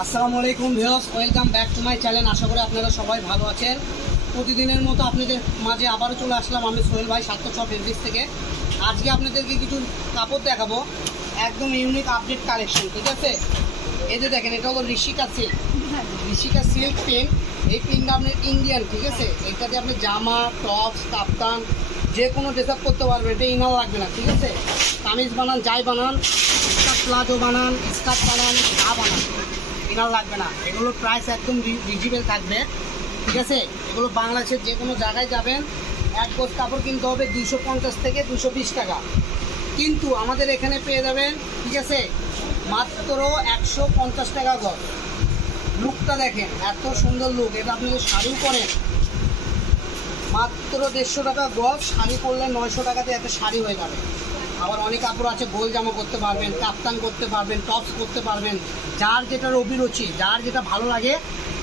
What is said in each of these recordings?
আসসালামু আলাইকুম viewers, welcome back to my channel. আশা করি আপনারা সবাই ভালো আছেন। প্রতিদিনের মতো আপনাদের মাঝে আবারও চলে আসলাম আমি সোহেল ভাই 706 ফেব্রিক্স থেকে। আজকে আপনাদেরকে কিছু কাপড় দেখাবো, একদম ইউনিক আপডেট কালেকশন। ঠিক আছে, এই যে দেখেন, এটা হলো Rishika silk. Rishika silk pen, এই পেনটা আপনার ইন্ডিয়ান। ঠিক আছে, এটাতে আপনি জামা, টপস, কাপ্তান যে কোনো ড্রেস আপ করতে পারবেন। এটা ইনার লাগবে না। ঠিক আছে, কামিজ বানান, যাই বানান, স্কার্ট প্লাজো বানান, স্কার্ট বানান, যা বানান, ইনার লাগবে না। এগুলোর প্রাইস একদম রিজনেবল থাকবে। ঠিক আছে, এগুলো বাংলাদেশের যে কোনো জায়গায় যাবেন, এক গজ কাপড় কিনতে হবে 250 থেকে 220 টাকা, কিন্তু আমাদের এখানে পেয়ে যাবেন, ঠিক আছে, মাত্র 150 টাকা গজ। লুকটা দেখেন, এত সুন্দর লুক। এটা আপনি যদি শাড়ি পরেন, মাত্র 150 টাকা গজ। শাড়ি পরলে 900 টাকাতে একটা শাড়ি হয়ে যাবে। আবার অনেক কাপড় আছে, গোল জামা করতে পারবেন, কাপ্তান করতে পারবেন, টপস করতে পারবেন। যার যেটার অভিরুচি, যার যেটা ভালো লাগে,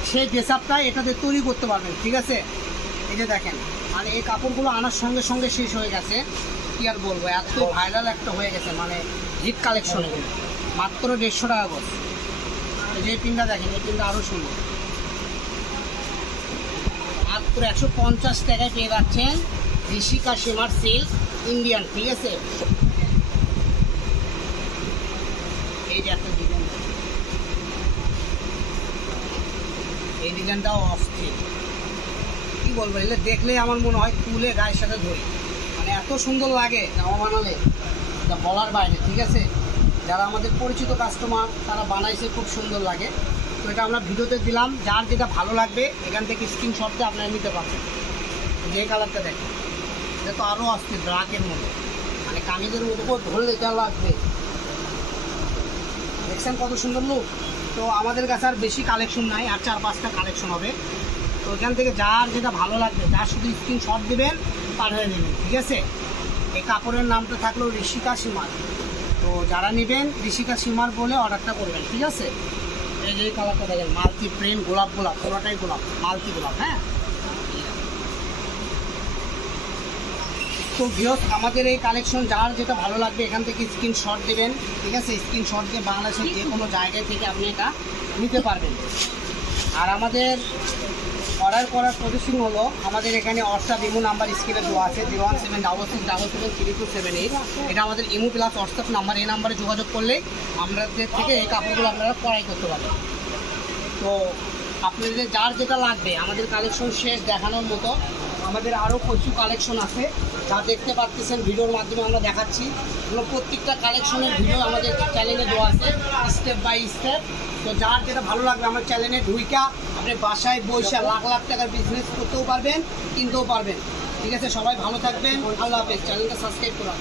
সেই ড্রেস আপটাই এটাতে তৈরি করতে পারবেন। ঠিক আছে, এই যে দেখেন, মানে এই কাপড়গুলো আনার সঙ্গে সঙ্গে শেষ হয়ে গেছে। কি আর বলবো, এত ভাইরাল একটা হয়ে গেছে, মানে হিট কালেকশন। এগুলো মাত্র 150 টাকা গজ। যে পিনটা দেখেন, এই পিনটা আরও সুন্দর, মাত্র 150 টাকায় পেয়ে যাচ্ছেন ঋষিকা শিমার সিল্ক ইন্ডিয়ান। ঠিক আছে, এই যে একটা ডিজাইন, এই ডিজাইনটাও অস্থির। কি বলবো, এগুলো দেখলেই আমার মনে হয় তুলে গায়ের সাথে ধরি, মানে এত সুন্দর লাগে জামা বানালে, যা বলার বাইরে। ঠিক আছে, যারা আমাদের পরিচিত কাস্টমার তারা বানাইছে, খুব সুন্দর লাগে। তো এটা আমরা ভিডিওতে দিলাম, যার যেটা ভালো লাগবে এখান থেকে স্ক্রিনশট দিয়ে আপনারা নিতে পারবেন। যে কালারটা দেখেন, এটা তো আরও অস্থির, ব্ল্যাকের মধ্যে, মানে কামিজের উপর ধরলে যা লাগবে। দেখছেন কত সুন্দর লুক। তো আমাদের কাছে আর বেশি কালেকশন নাই, আর 4-5টা কালেকশন হবে। তো এখান থেকে যার যেটা ভালো লাগবে, যার শুধু স্ক্রিনশট দেবেন, পাঠিয়ে দেবেন। ঠিক আছে, এই কাপড়ের নামটা থাকলো ঋষিকা শিমার। তো যারা নেবেন ঋষিকা শিমার বলে অর্ডারটা করবেন। ঠিক আছে, এই যে কালারটা দেখেন, মালতি প্রিন্ট, গোলাপ গোলাপ, পুরোটাই গোলাপ, মালতি গোলাপ। হ্যাঁ, তো ভিউয়ার্স, আমাদের এই কালেকশন যার যেটা ভালো লাগবে এখান থেকে স্ক্রিনশট দেবেন। ঠিক আছে, স্ক্রিনশট দিয়ে বাংলাদেশের যে কোনো জায়গায় থেকে আপনি এটা নিতে পারবেন। আর আমাদের অর্ডার করার প্রসেসিং হলো, আমাদের এখানে হোয়াটসঅ্যাপ ইমো নাম্বার স্ক্রিনে দেওয়া আছে, 01766773778। এটা আমাদের ইমো প্লাস হোয়াটসঅ্যাপ নাম্বার। এই নাম্বারে যোগাযোগ করলে আমাদের থেকে এই কাপড়গুলো আপনারা ক্রয় করতে পারবেন। তো আপনাদের যার যেটা লাগবে, আমাদের কালেকশন শেষ দেখানোর মতো, আমাদের আরও প্রচুর কালেকশন আছে, যা দেখতে পাচ্ছেন ভিডিওর মাধ্যমে আমরা দেখাচ্ছি। এগুলো প্রত্যেকটা কালেকশনের ভিডিও আমাদের চ্যানেলে দেওয়া আছে, স্টেপ বাই স্টেপ। তো যার যেটা ভালো লাগবে আমার চ্যানেলে ঢুইকা আপনি বাসায় বসে লাখ লাখ টাকার বিজনেস করতেও পারবেন, কিনতেও পারবেন। ঠিক আছে, সবাই ভালো থাকবেন, আল্লাহ হাফেজ। চ্যানেলটা সাবস্ক্রাইব করুন।